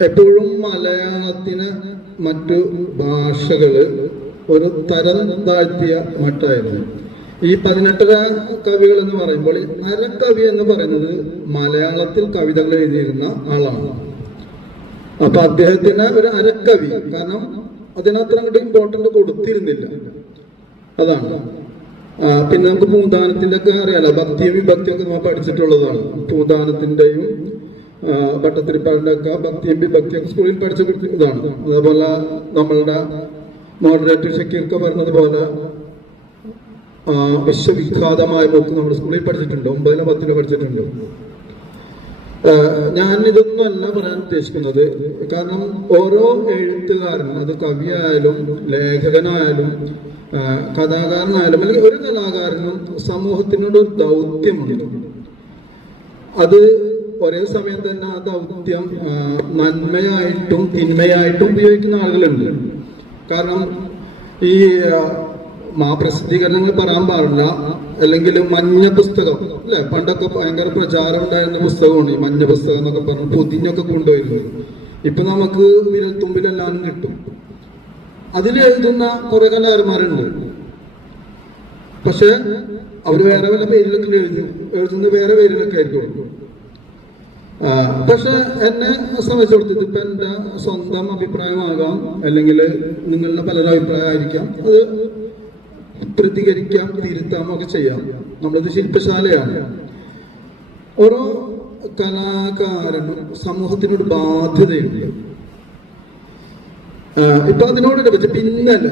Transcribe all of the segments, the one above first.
എപ്പോഴും മലയാളത്തിന് മറ്റു ഭാഷകള് ഒരു തരം താഴ്ത്തിയ മട്ടായിരുന്നു. ഈ 18 കവികൾ എന്ന് പറയുമ്പോൾ അരക്കവി എന്ന് പറയുന്നത് മലയാളത്തിൽ കവിതകൾ എഴുതിയിരുന്ന ആളാണ്. അപ്പൊ അദ്ദേഹത്തിന് ഒരു അരക്കവി, കാരണം അതിനത്ര അങ്ങോട്ട് ഇമ്പോർട്ടന്റ് കൊടുത്തിരുന്നില്ല. അതാണ്. പിന്നെ നമുക്ക് പൂന്താനത്തിന്റെ ഒക്കെ അറിയാലോ, ഭക്തിയും വിഭക്തിയൊക്കെ നമ്മൾ പഠിച്ചിട്ടുള്ളതാണ്. പൂന്താനത്തിന്റെയും ഭട്ടത്തിരിപ്പാടിന്റെ ഒക്കെ ഭക്തിയും വിഭക്തിയൊക്കെ സ്കൂളിൽ പഠിച്ച ഇതാണ്. അതേപോലെ നമ്മളുടെ മോഡറേറ്റർ ഷക്കീർക്ക് പറഞ്ഞതുപോലെ വിശ്വവിഖ്യാതമായ ബുക്ക് നമ്മുടെ സ്കൂളിൽ പഠിച്ചിട്ടുണ്ട്, 9 10 പഠിച്ചിട്ടുണ്ട്. ഞാൻ ഇതൊന്നും അല്ല പറയാൻ ഉദ്ദേശിക്കുന്നത്. കാരണം ഓരോ എഴുത്തുകാരനും, അത് കവിയായാലും ലേഖകനായാലും കഥാകാരനായാലും അല്ലെങ്കിൽ ഒരു കലാകാരനും സമൂഹത്തിനോട് ഒരു ദൗത്യമുണ്ട്. അത് ഒരേ സമയം തന്നെ ആ ദൗത്യം നന്മയായിട്ടും തിന്മയായിട്ടും ഉപയോഗിക്കുന്ന ആളുകളുണ്ട്. കാരണം ഈ പ്രസിദ്ധീകരണങ്ങൾ പറയാൻ പാടില്ല, അല്ലെങ്കിൽ മഞ്ഞ പുസ്തകം അല്ലെ, പണ്ടൊക്കെ ഭയങ്കര പ്രചാരം ഉണ്ടായിരുന്ന പുസ്തകമാണ് ഈ മഞ്ഞ പുസ്തകം എന്നൊക്കെ പറഞ്ഞ് പൊതിഞ്ഞൊക്കെ കൊണ്ടുവരുന്നത്. ഇപ്പൊ നമുക്ക് വിരൽത്തുമ്പിലെല്ലാം കിട്ടും. അതിലെഴുതുന്ന കുറെ കലാകാരന്മാരുണ്ട്, പക്ഷെ അവര് വേറെ വല്ല പേരിലൊക്കെ എഴുതുന്ന വേറെ പേരിലൊക്കെ ആയിരിക്കും. പക്ഷെ എന്നെ സംബന്ധിച്ചിടത്തോളം ഇപ്പൊ എന്റെ സ്വന്തം അഭിപ്രായമാകാം, അല്ലെങ്കിൽ നിങ്ങളുടെ പലരുടെ അഭിപ്രായമായിരിക്കാം. അത് പ്രതികരിക്കാം, തിരുത്താം ഒക്കെ ചെയ്യാം. നമ്മളത് ശില്പശാലയാണ്. ഓരോ കലാകാരനും സമൂഹത്തിനൊരു ബാധ്യതയുണ്ട്. ഇപ്പൊ അതിനോട് പറ്റി പിന്നല്ല,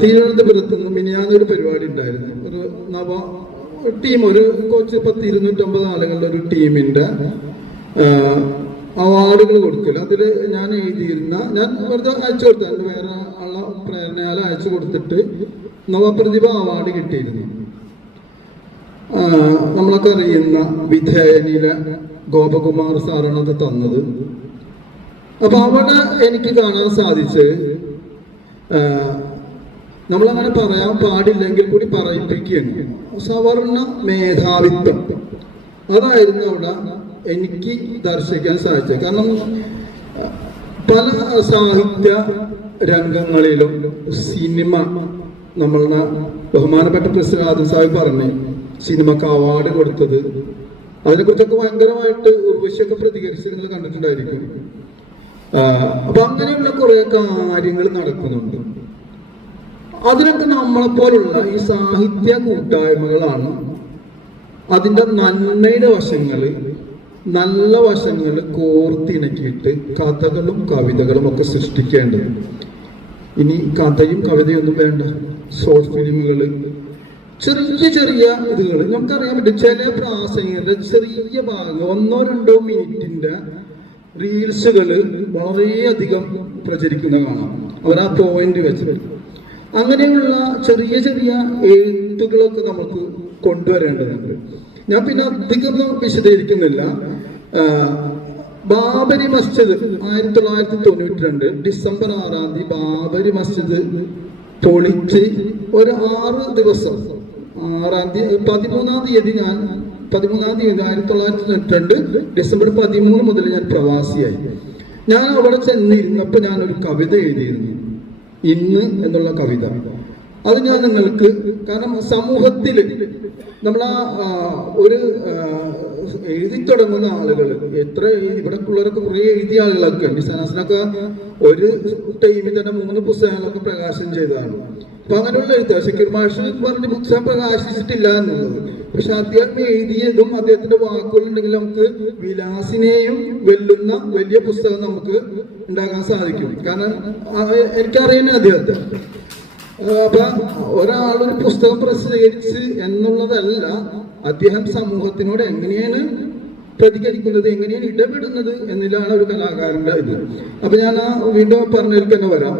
തിരുവനന്തപുരത്ത് നിന്ന് മിനിയാന്നൊരു പരിപാടി ഉണ്ടായിരുന്നു. ഒരു ടീം, ഒരു കുറച്ച് 250 ആളുകളുടെ ഒരു ടീമിന്റെ അവാർഡുകൾ കൊടുക്കില്ല. അതിൽ ഞാൻ എഴുതിയിരുന്ന, ഞാൻ വെറുതെ അയച്ചു കൊടുത്തു, അതിന് വേറെ ഉള്ള പ്രേരണയാൽ അയച്ചു കൊടുത്തിട്ട് നവപ്രതിഭ അവാർഡ് കിട്ടിയിരുന്നു. നമ്മളൊക്കെ അറിയുന്ന വിധേയനിലെ ഗോപകുമാർ സാറാണ് അത് തന്നത്. അപ്പൊ അവിടെ എനിക്ക് കാണാൻ സാധിച്ച്, നമ്മളങ്ങനെ പറയാൻ പാടില്ലെങ്കിൽ കൂടി പറയിപ്പിക്കുകയാണ്. സവർണ മേധാവിത്വം, അതായിരുന്നു അവിടെ എനിക്ക് ദർശിക്കാൻ സാധിച്ചത്. കാരണം പല സാഹിത്യ രംഗങ്ങളിലും സിനിമ, നമ്മളുടെ ബഹുമാനപ്പെട്ട പ്രസിഡന്റ് ആദം സാഹിബ് പറഞ്ഞ് സിനിമക്ക് അവാർഡ് കൊടുത്തത്, അതിനെക്കുറിച്ചൊക്കെ ഭയങ്കരമായിട്ട് ഉർവശിയൊക്കെ പ്രതികരിച്ച് നിങ്ങൾ കണ്ടിട്ടുണ്ടായിരിക്കും. അപ്പൊ അങ്ങനെയുള്ള കുറെ കാര്യങ്ങൾ നടക്കുന്നുണ്ട്. അതിനൊക്കെ നമ്മളെപ്പോലുള്ള ഈ സാഹിത്യ കൂട്ടായ്മകളാണ് അതിൻ്റെ നന്മയുടെ വശങ്ങൾ, നല്ല വശങ്ങൾ കോർത്തിണക്കിയിട്ട് കഥകളും കവിതകളും ഒക്കെ സൃഷ്ടിക്കേണ്ടത്. ഇനി കഥയും കവിതയൊന്നും വേണ്ട, ഷോർട്ട് ഫിലിമുകൾ, ചെറിയ ചെറിയ ഇതുകൾ നമുക്കറിയാൻ പറ്റും. ചില പ്രാസംഗികരുടെ ചെറിയ ഭാഗങ്ങൾ 1-2 മിനിറ്റിന്റെ റീൽസുകൾ വളരെയധികം പ്രചരിക്കുന്ന കാണാം. അവരാ പോയിന്റ് വെച്ചിട്ട് അങ്ങനെയുള്ള ചെറിയ ചെറിയ എഴുത്തുകളൊക്കെ നമുക്ക് കൊണ്ടുവരേണ്ടതുണ്ട്. ഞാൻ പിന്നെ അധികം വിശദീകരിക്കുന്നില്ല. ബാബരി മസ്ജിദ് 1992 ഡിസംബർ 6-ാം തീയതി ബാബരി മസ്ജിദ് പൊളിച്ച് ഒരു 6 ദിവസം, 6-ാം തീയതി 13-ാം തീയതി 1992 ഡിസംബർ 13 മുതൽ ഞാൻ പ്രവാസിയായി. ഞാൻ അവിടെ ചെന്നിരുന്നപ്പോൾ ഞാനൊരു കവിത എഴുതിയിരുന്നു, ഇന്ന് എന്നുള്ള കവിത. അത് ഞാൻ നിങ്ങൾക്ക്, കാരണം സമൂഹത്തിൽ നമ്മൾ ഒരു എഴുതി തുടങ്ങുന്ന ആളുകൾ എത്ര, ഇവിടെ പിള്ളേരൊക്കെ കുറേ എഴുതിയ ആളുകളൊക്കെ ഉണ്ട്. സനാസിനൊക്കെ ഒരു ടൈമിൽ തന്നെ 3 പുസ്തകങ്ങളൊക്കെ പ്രകാശനം ചെയ്തതാണ്. അപ്പൊ അങ്ങനെയുള്ള എഴുത്തുകാർ, ഷക്കീർ മാഷ് പറഞ്ഞ പുസ്തകം പ്രകാശിച്ചിട്ടില്ല എന്നുള്ളത്, പക്ഷെ അദ്ദേഹം എഴുതിയതും അദ്ദേഹത്തിന്റെ വാക്കുകളുണ്ടെങ്കിൽ നമുക്ക് വിലാസിനെയും വെല്ലുന്ന വലിയ പുസ്തകം നമുക്ക് ഉണ്ടാക്കാൻ സാധിക്കും. കാരണം എനിക്കറിയുന്ന അദ്ദേഹത്തെ. അപ്പൊ ഒരാളൊരു പുസ്തകം പ്രസിദ്ധീകരിച്ച് എന്നുള്ളതല്ല, അദ്ദേഹം സമൂഹത്തിനോട് എങ്ങനെയാണ് പ്രതികരിക്കുന്നത്, എങ്ങനെയാണ് ഇടപെടുന്നത് എന്നതിലാണ് ഒരു കലാകാരന്റെ ഇത്. അപ്പൊ ഞാൻ വീണ്ടും പറഞ്ഞതിലേക്ക് തന്നെ വരാം.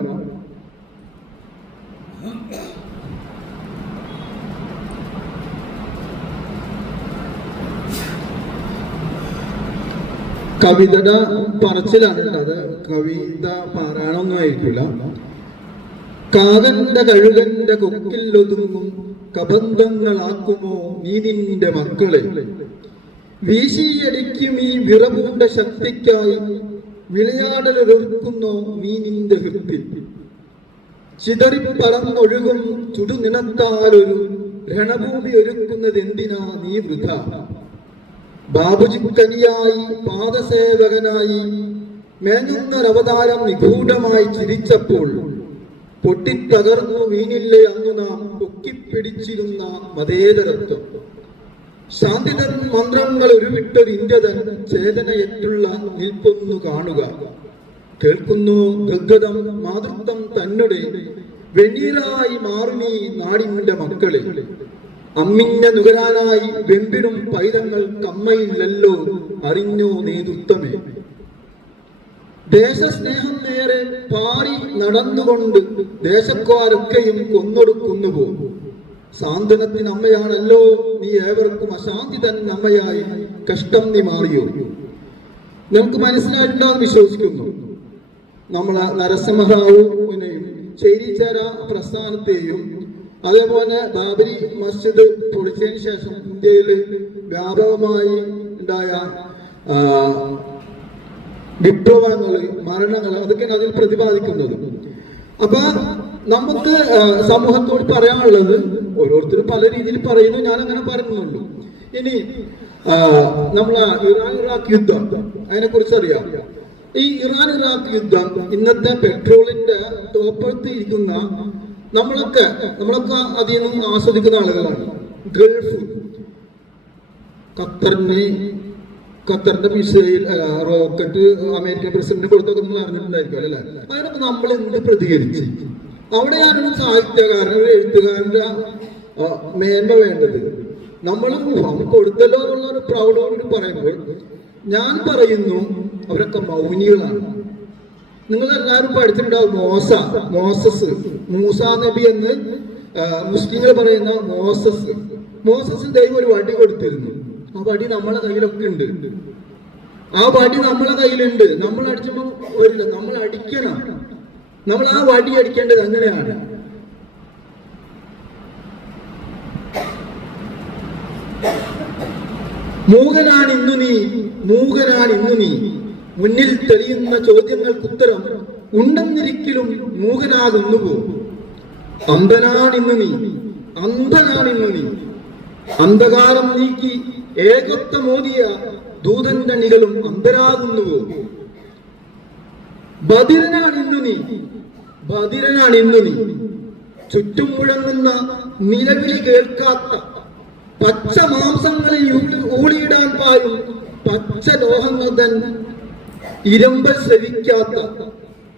കവിതയുടെ പറച്ചിലാണ്, അത് കവിത പാരായണമൊന്നും ആയിരിക്കില്ല. കാകന്റെ കഴുകന്റെ കൊക്കിൽ ഒതുങ്ങും കബന്ധങ്ങളാക്കുമോ നീ നിന്റെ മക്കളെ, വീശിയടിക്കും ഈ വിറപൂണ്ട ശക്തിക്കായി വിളയാടലൊരുക്കുന്നോ നീ നിന്റെ ഹൃത്തിൽ. ചിതറിപ്പറന്നൊഴുകും ചുടുനിണത്താലൊരു രണഭൂമി ഒരുക്കുന്നത് എന്തിനാ നീ വൃഥ. ബാബുജിക്കനിയായി പാദസേവകനായി മേങ്ങുന്നൊരവതാരം നിഗൂഢമായി ചിരിച്ചപ്പോൾ പൊട്ടിത്തകർന്നു വീണില്ലേ അന്നു നാം പൊക്കിപ്പിടിച്ചിരുന്ന മതേതരത്വം. ശാന്തിതൻ മന്ത്രങ്ങൾ ഉരുവിട്ടൊരു ഇന്ത്യതൻ ചേതനയേറ്റുള്ള നിൽപ്പൊന്നു കാണുക. കേൾക്കുന്നു ഗദ്ഗതം മാതൃത്വം തന്നെ വെണ്ണീറായി മാറുമീ നാടിന്റെ മക്കളെ. അമ്മിഞ്ഞ നുകരാനായി വെമ്പിടും പൈതങ്ങൾ കമ്മയില്ലല്ലോ അറിഞ്ഞോ നേതൃത്വമേ. ദേശസ്നേഹം നേരെ പാറി നടന്നുകൊണ്ട് ദേശക്കാരൊക്കെയും കൊന്നൊടുക്കുന്നു പോകും. സാന്ത്വനത്തിന് അമ്മയാണല്ലോ നീ, ഏവർക്കും അശാന്തി തന്നെ അമ്മയായി കഷ്ടം നീ മാറിയോ. നമുക്ക് മനസ്സിലായിട്ടുണ്ടാവും വിശ്വസിക്കുന്നു. നമ്മളെ നരസിംഹറാവുവിനെയും ചേരിചേര പ്രസ്ഥാനത്തെയും അതേപോലെ ബാബരി മസ്ജിദ് പൊളിച്ചതിന് ശേഷം ഇന്ത്യയിൽ വ്യാപകമായി ഉണ്ടായ വിപ്ലവങ്ങള്, മരണങ്ങൾ, അതൊക്കെയാണ് അതിൽ പ്രതിപാദിക്കുന്നത്. അപ്പൊ നമുക്ക് സമൂഹത്തോട് പറയാനുള്ളത്, ഓരോരുത്തരും പല രീതിയിൽ പറയുന്നു, ഞാൻ അങ്ങനെ പറയുന്നുള്ളൂ. ഇനി നമ്മളെ ഇറാൻ ഇറാഖ് യുദ്ധം, അതിനെ കുറിച്ച് അറിയാം. ഈ ഇറാൻ ഇറാഖ് യുദ്ധം ഇന്നത്തെ പെട്രോളിന്റെ ടോപ്പടുത്തിരിക്കുന്ന നമ്മളൊക്കെ അതിൽ നിന്നും ആസ്വദിക്കുന്ന ആളുകളാണ്. ഗൾഫ്, ഖത്തറിന്റെ മിസൈൽ റോക്കറ്റ് അമേരിക്കൻ പ്രസിഡന്റ് കൊടുത്തൊക്കെ നിങ്ങൾ അറിഞ്ഞിട്ടുണ്ടായിരിക്കും അല്ലേ. അതിനൊക്കെ നമ്മൾ എന്ത് പ്രതികരിച്ച്? അവിടെയാണ് ഒരു സാഹിത്യകാരൻ, ഒരു എഴുത്തുകാരന്റെ മേന്മ വേണ്ടത്. നമ്മൾ കൊടുത്തല്ലോ എന്നുള്ള ഒരു പ്രൗഢോട് പറയുമ്പോൾ ഞാൻ പറയുന്നു അവരൊക്കെ മൗനികളാണ്. നിങ്ങൾ എല്ലാവരും പഠിച്ചിട്ടുണ്ടാവും മൂസ നബി എന്ന് മുസ്ലിങ്ങൾ പറയുന്ന മോസസിന് ദൈവം ഒരു വടി കൊടുത്തിരുന്നു. ആ വടി നമ്മളെ കയ്യിലൊക്കെ ഉണ്ട്. ആ വടി നമ്മളെ കയ്യിലുണ്ട്. നമ്മൾ അടിച്ചപ്പോ വരില്ല, നമ്മൾ അടിക്കണം. നമ്മൾ ആ വടി അടിക്കേണ്ടത് അങ്ങനെയാണ്. മൂകനാണ് ഇന്നു നീ മുന്നിൽ തെളിയുന്ന ചോദ്യങ്ങൾക്കുത്തരം ഉണ്ടെന്നിരിക്കലും മൂകനാകുന്നു പോ. അന്ധനാണിന്നു നീ അന്ധകാരം നീക്കി ഏകത്വമോദിയ ദൂതന്റെ നികളും അന്ധരാകുന്നുവോ. ബധിരനാണിന്നു നീ ചുറ്റും മുഴങ്ങുന്ന നിലവിളി കേൾക്കാത്ത പച്ച മാംസങ്ങളിൽ ഊളിയിടാൻ പായും പച്ച ലോഹങ്ങൾ തൻ ഇരമ്പ ശ്രവിക്കാത്ത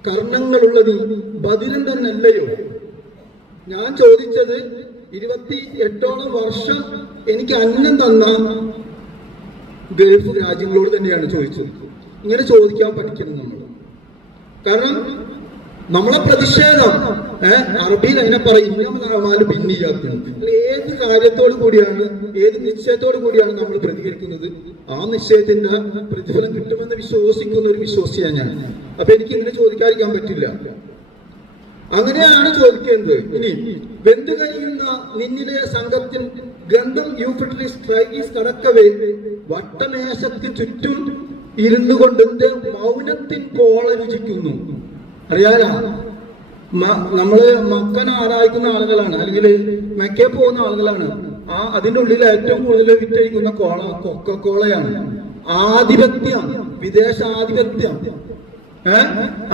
കർണങ്ങളുള്ള നീ ബധിരൻ തന്നല്ലയോ. ഞാൻ ചോദിച്ചത് 28ഓളം വർഷം എനിക്ക് അന്നം തന്ന ഗൾഫ് രാജ്യങ്ങളോട് തന്നെയാണ് ചോദിച്ചത്. ഇങ്ങനെ ചോദിക്കാൻ പഠിക്കണം നമ്മൾ. കാരണം നമ്മളെ പ്രതിഷേധം അറബിയിൽ അതിനെ പറയും ഭിന്നിയാക്കുന്നു. ഏത് കാര്യത്തോടു കൂടിയാണ്, ഏത് നിശ്ചയത്തോടു കൂടിയാണ് നമ്മൾ പ്രതികരിക്കുന്നത്, ആ നിശ്ചയത്തിന്റെ പ്രതിഫലം കിട്ടുമെന്ന് വിശ്വസിക്കുന്ന ഒരു വിശ്വാസിയാണ് ഞാൻ. അപ്പൊ എനിക്ക് ഇങ്ങനെ ചോദിക്കാതിരിക്കാൻ പറ്റില്ല. അങ്ങനെയാണ് ചോദിക്കുന്നത്. ഇനി വെന്തു കഴിയുന്ന നിന്നിലെ സംഘത്തിൽ ഗന്ധം യൂഫ്രട്ടീസ് ട്രൈഗീസ് കടക്കവേ വട്ടമേശക്ക് ചുറ്റും ഇരുന്നു കൊണ്ട് മൗനത്തിൻ പോള രുചിക്കുന്നു. അറിയാല, നമ്മള് മക്കനെ ആരാധിക്കുന്ന ആളുകളാണ്, അല്ലെങ്കിൽ മെക്കയെ പോകുന്ന ആളുകളാണ്. അതിന്റെ ഉള്ളിൽ ഏറ്റവും കൂടുതൽ വിറ്റഴിക്കുന്ന കൊക്കക്കോളയാണ്. ആധിപത്യം, വിദേശാധിപത്യം,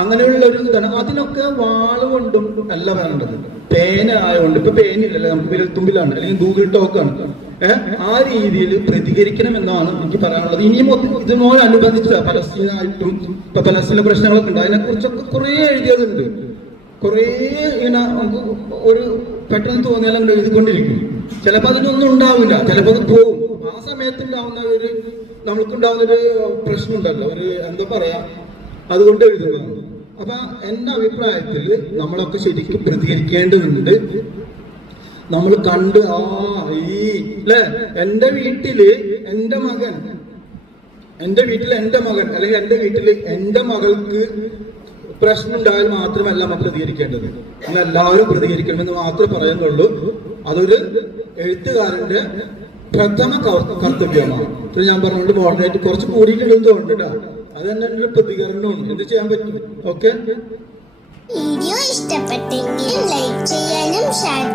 അങ്ങനെയുള്ള ഒരു ഇതാണ്. അതിനൊക്കെ വാളുകൊണ്ടും അല്ല വേണ്ടത്, പേന ആയതുകൊണ്ട്. ഇപ്പൊ പേനില്ലല്ലോ, നമുക്ക് വിരൽത്തുമ്പിലാണ്, അല്ലെങ്കിൽ ഗൂഗിൾ ടോക്കാണ്. ആ രീതിയിൽ പ്രതികരിക്കണം എന്നാണ് എനിക്ക് പറയാനുള്ളത്. ഇനിയും ഇതിനോടനുബന്ധിച്ച പലസ്തീനായിട്ടും ഇപ്പൊ പലസ്തീനിലെ പ്രശ്നങ്ങളൊക്കെ ഉണ്ട്, അതിനെ കുറിച്ചൊക്കെ കുറെ എഴുതിയതുണ്ട്. കുറെ ഇങ്ങനെ നമുക്ക് ഒരു പെട്ടെന്ന് തോന്നിയാൽ അങ്ങനെ എഴുതിക്കൊണ്ടിരിക്കും. ചിലപ്പോൾ അതിനൊന്നും ഉണ്ടാവില്ല, ചിലപ്പോൾ അത് പോവും. ആ സമയത്ത് ഉണ്ടാവുന്ന നമുക്കുണ്ടാവുന്ന ഒരു പ്രശ്നം ഉണ്ടല്ലോ, ഒരു എന്താ പറയാ, അതുകൊണ്ട് എഴുതുന്നതാണ്. അപ്പൊ എന്റെ അഭിപ്രായത്തിൽ നമ്മളൊക്കെ ശരിക്കും പ്രതികരിക്കേണ്ടതുണ്ട്. നമ്മൾ കണ്ട് അല്ലെ, എന്റെ വീട്ടില് എന്റെ മകൻ അല്ലെങ്കിൽ എന്റെ വീട്ടില് എന്റെ മകൾക്ക് പ്രശ്നം ഉണ്ടായാൽ മാത്രമല്ല നമ്മൾ പ്രതികരിക്കേണ്ടത്. നമ്മൾ എല്ലാവരും പ്രതികരിക്കണമെന്ന് മാത്രമേ പറയുന്നുള്ളൂ. അതൊരു എഴുത്തുകാരന്റെ പ്രഥമ കർത്തവ്യമാണ്. ഞാൻ പറഞ്ഞുകൊണ്ട് മോഡറേറ്റ് കുറച്ച് കൂടിയിട്ടുണ്ടെന്ന് തോന്നുന്നുണ്ട്. അതെന്നെ എൻ്റെ ഒരു പ്രതികരണമാണ്. എന്ത് ചെയ്യാൻ പറ്റും? ഓക്കെ. വീഡിയോ ഇഷ്ടപ്പെട്ടെങ്കിൽ ലൈക്ക് ചെയ്യാനും ഷെയർ